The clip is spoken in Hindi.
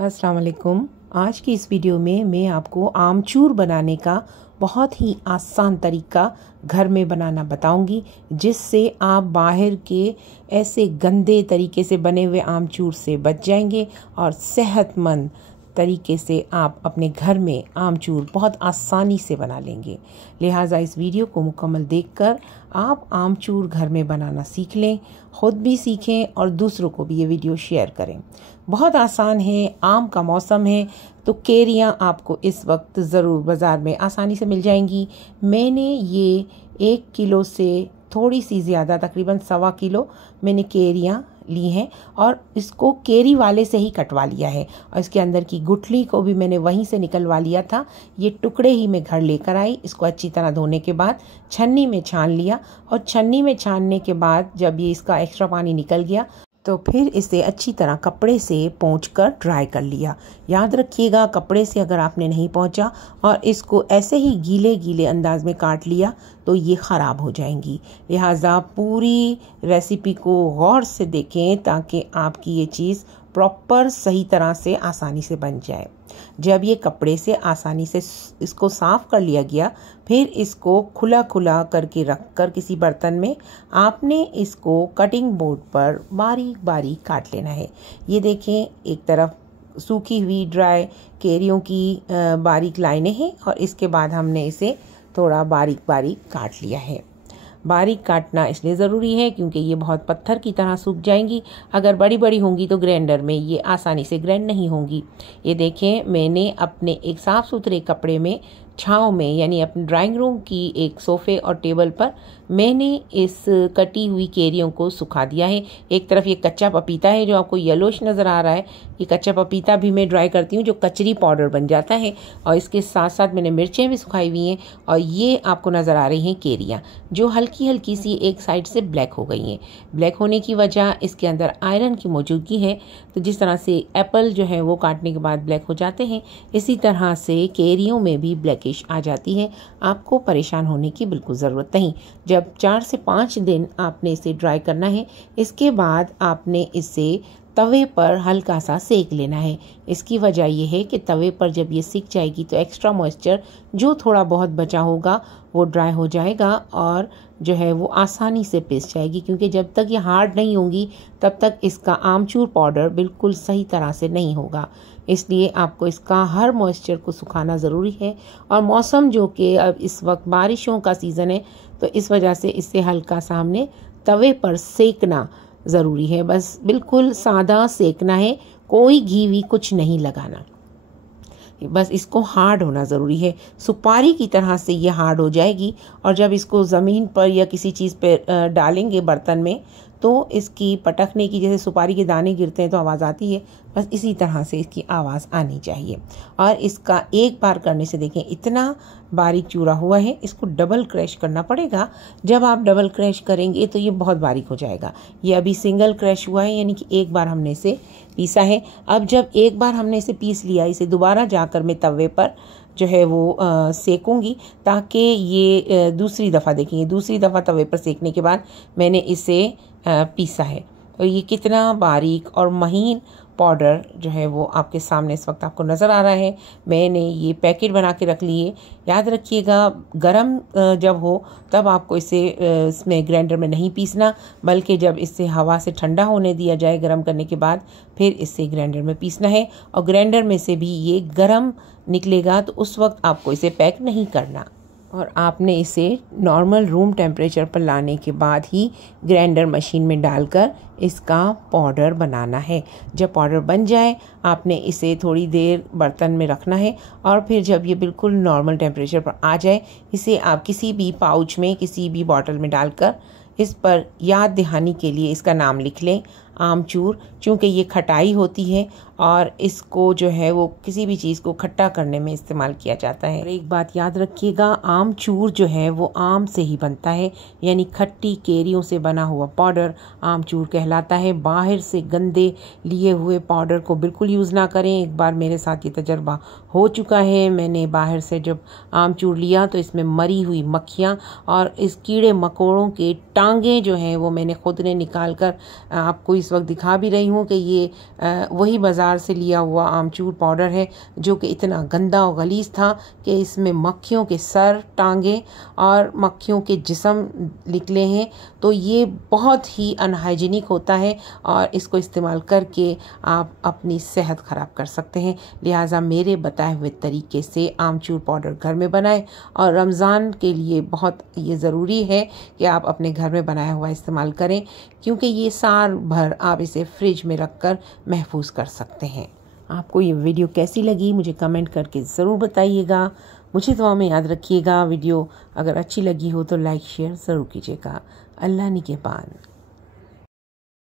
अस्सलाम वालेकुम। आज की इस वीडियो में मैं आपको आमचूर बनाने का बहुत ही आसान तरीका घर में बनाना बताऊंगी, जिससे आप बाहर के ऐसे गंदे तरीके से बने हुए आमचूर से बच जाएंगे और सेहतमंद तरीके से आप अपने घर में आमचूर बहुत आसानी से बना लेंगे। लिहाजा इस वीडियो को मुकम्मल देखकर आप आमचूर घर में बनाना सीख लें, ख़ुद भी सीखें और दूसरों को भी ये वीडियो शेयर करें। बहुत आसान है, आम का मौसम है तो केरियां आपको इस वक्त ज़रूर बाज़ार में आसानी से मिल जाएंगी। मैंने ये 1 किलो से थोड़ी सी ज़्यादा, तकरीबन 1.25 किलो मैंने केरियां ली हैं और इसको केरी वाले से ही कटवा लिया है और इसके अंदर की गुठली को भी मैंने वहीं से निकलवा लिया था। ये टुकड़े ही मैं घर लेकर आई। इसको अच्छी तरह धोने के बाद छन्नी में छान लिया और छन्नी में छानने के बाद जब ये इसका एक्स्ट्रा पानी निकल गया तो फिर इसे अच्छी तरह कपड़े से पोंछकर ड्राई कर लिया। याद रखिएगा, कपड़े से अगर आपने नहीं पोंछा और इसको ऐसे ही गीले गीले अंदाज में काट लिया तो ये ख़राब हो जाएंगी। लिहाजा पूरी रेसिपी को गौर से देखें ताकि आपकी ये चीज़ प्रॉपर सही तरह से आसानी से बन जाए। जब ये कपड़े से आसानी से इसको साफ़ कर लिया गया, फिर इसको खुला खुला करके रख कर किसी बर्तन में आपने इसको कटिंग बोर्ड पर बारीक बारीक काट लेना है। ये देखें, एक तरफ सूखी हुई ड्राई केरियों की बारीक लाइनें हैं और इसके बाद हमने इसे थोड़ा बारीक बारीक काट लिया है। बारीक काटना इसलिए ज़रूरी है क्योंकि ये बहुत पत्थर की तरह सूख जाएंगी। अगर बड़ी बड़ी होंगी तो ग्राइंडर में ये आसानी से ग्राइंड नहीं होंगी। ये देखें, मैंने अपने एक साफ़ सुथरे कपड़े में छाँव में, यानी अपने ड्राइंग रूम की एक सोफ़े और टेबल पर मैंने इस कटी हुई केरियों को सुखा दिया है। एक तरफ ये कच्चा पपीता है जो आपको येलोश नज़र आ रहा है। ये कच्चा पपीता भी मैं ड्राई करती हूँ जो कचरी पाउडर बन जाता है, और इसके साथ साथ मैंने मिर्चें भी सुखाई हुई हैं। और ये आपको नज़र आ रही हैं केरियाँ जो हल्की हल्की सी एक साइड से ब्लैक हो गई हैं। ब्लैक होने की वजह इसके अंदर आयरन की मौजूदगी है। तो जिस तरह से एप्पल जो है वो काटने के बाद ब्लैक हो जाते हैं, इसी तरह से केरियों में भी ब्लैकिश आ जाती है। आपको परेशान होने की बिल्कुल ज़रूरत नहीं। जब 4 से 5 दिन आपने इसे ड्राई करना है, इसके बाद आपने इसे तवे पर हल्का सा सेक लेना है। इसकी वजह यह है कि तवे पर जब ये सिक जाएगी तो एक्स्ट्रा मॉइस्चर जो थोड़ा बहुत बचा होगा वो ड्राई हो जाएगा और जो है वो आसानी से पिस जाएगी, क्योंकि जब तक ये हार्ड नहीं होंगी तब तक इसका आमचूर पाउडर बिल्कुल सही तरह से नहीं होगा। इसलिए आपको इसका हर मॉइस्चर को सुखाना ज़रूरी है। और मौसम जो कि अब इस वक्त बारिशों का सीज़न है तो इस वजह से इसे हल्का सा हमने तवे पर सेकना ज़रूरी है। बस बिल्कुल सादा सेकना है, कोई घी वी कुछ नहीं लगाना। बस इसको हार्ड होना ज़रूरी है। सुपारी की तरह से ये हार्ड हो जाएगी और जब इसको ज़मीन पर या किसी चीज़ पर डालेंगे बर्तन में तो इसकी पटकने की, जैसे सुपारी के दाने गिरते हैं तो आवाज़ आती है, बस इसी तरह से इसकी आवाज़ आनी चाहिए। और इसका एक बार करने से देखें इतना बारीक चूरा हुआ है। इसको डबल क्रैश करना पड़ेगा। जब आप डबल क्रैश करेंगे तो ये बहुत बारीक हो जाएगा। ये अभी सिंगल क्रैश हुआ है, यानी कि एक बार हमने इसे पीसा है। अब जब एक बार हमने इसे पीस लिया, इसे दोबारा जाकर मैं तवे पर जो है वो सेकूंगी ताकि ये दूसरी दफ़ा देखेंगे। दूसरी दफ़ा तवे पर सेकने के बाद मैंने इसे पीसा है। तो ये कितना बारीक और महीन पाउडर जो है वो आपके सामने इस वक्त आपको नज़र आ रहा है। मैंने ये पैकेट बना के रख लिए। याद रखिएगा, गरम जब हो तब आपको इसे इसमें ग्राइंडर में नहीं पीसना, बल्कि जब इससे हवा से ठंडा होने दिया जाए गरम करने के बाद फिर इसे ग्राइंडर में पीसना है। और ग्राइंडर में से भी ये गरम निकलेगा तो उस वक्त आपको इसे पैक नहीं करना और आपने इसे नॉर्मल रूम टेम्परेचर पर लाने के बाद ही ग्राइंडर मशीन में डालकर इसका पाउडर बनाना है। जब पाउडर बन जाए आपने इसे थोड़ी देर बर्तन में रखना है और फिर जब ये बिल्कुल नॉर्मल टेम्परेचर पर आ जाए इसे आप किसी भी पाउच में, किसी भी बॉटल में डालकर इस पर याद दहानी के लिए इसका नाम लिख लें, आमचूर। चूँकि ये खटाई होती है और इसको जो है वो किसी भी चीज़ को खट्टा करने में इस्तेमाल किया जाता है। एक बात याद रखिएगा, आमचूर जो है वो आम से ही बनता है, यानी खट्टी केरियों से बना हुआ पाउडर आमचूर कहलाता है। बाहर से गंदे लिए हुए पाउडर को बिल्कुल यूज़ ना करें। एक बार मेरे साथ ये तजर्बा हो चुका है। मैंने बाहर से जब आमचूर लिया तो इसमें मरी हुई मक्खियाँ और इस कीड़े मकोड़ों के टांगे जो हैं वो मैंने खुद ने निकाल कर आपको इस इस वक्त दिखा भी रही हूँ कि ये वही बाज़ार से लिया हुआ आमचूर पाउडर है जो कि इतना गंदा और गलीज़ था कि इसमें मक्खियों के सर, टांगे और मक्खियों के जिस्म निकले हैं। तो ये बहुत ही अनहाइजीनिक होता है और इसको इस्तेमाल करके आप अपनी सेहत ख़राब कर सकते हैं। लिहाजा मेरे बताए हुए तरीके से आमचूर पाउडर घर में बनाएं और रमज़ान के लिए बहुत ये ज़रूरी है कि आप अपने घर में बनाया हुआ इस्तेमाल करें, क्योंकि ये साल भर आप इसे फ्रिज में रखकर महफूज कर सकते हैं। आपको ये वीडियो कैसी लगी मुझे कमेंट करके ज़रूर बताइएगा। मुझे दुआ में याद रखिएगा। वीडियो अगर अच्छी लगी हो तो लाइक शेयर ज़रूर कीजिएगा। अल्लाह निगहबान।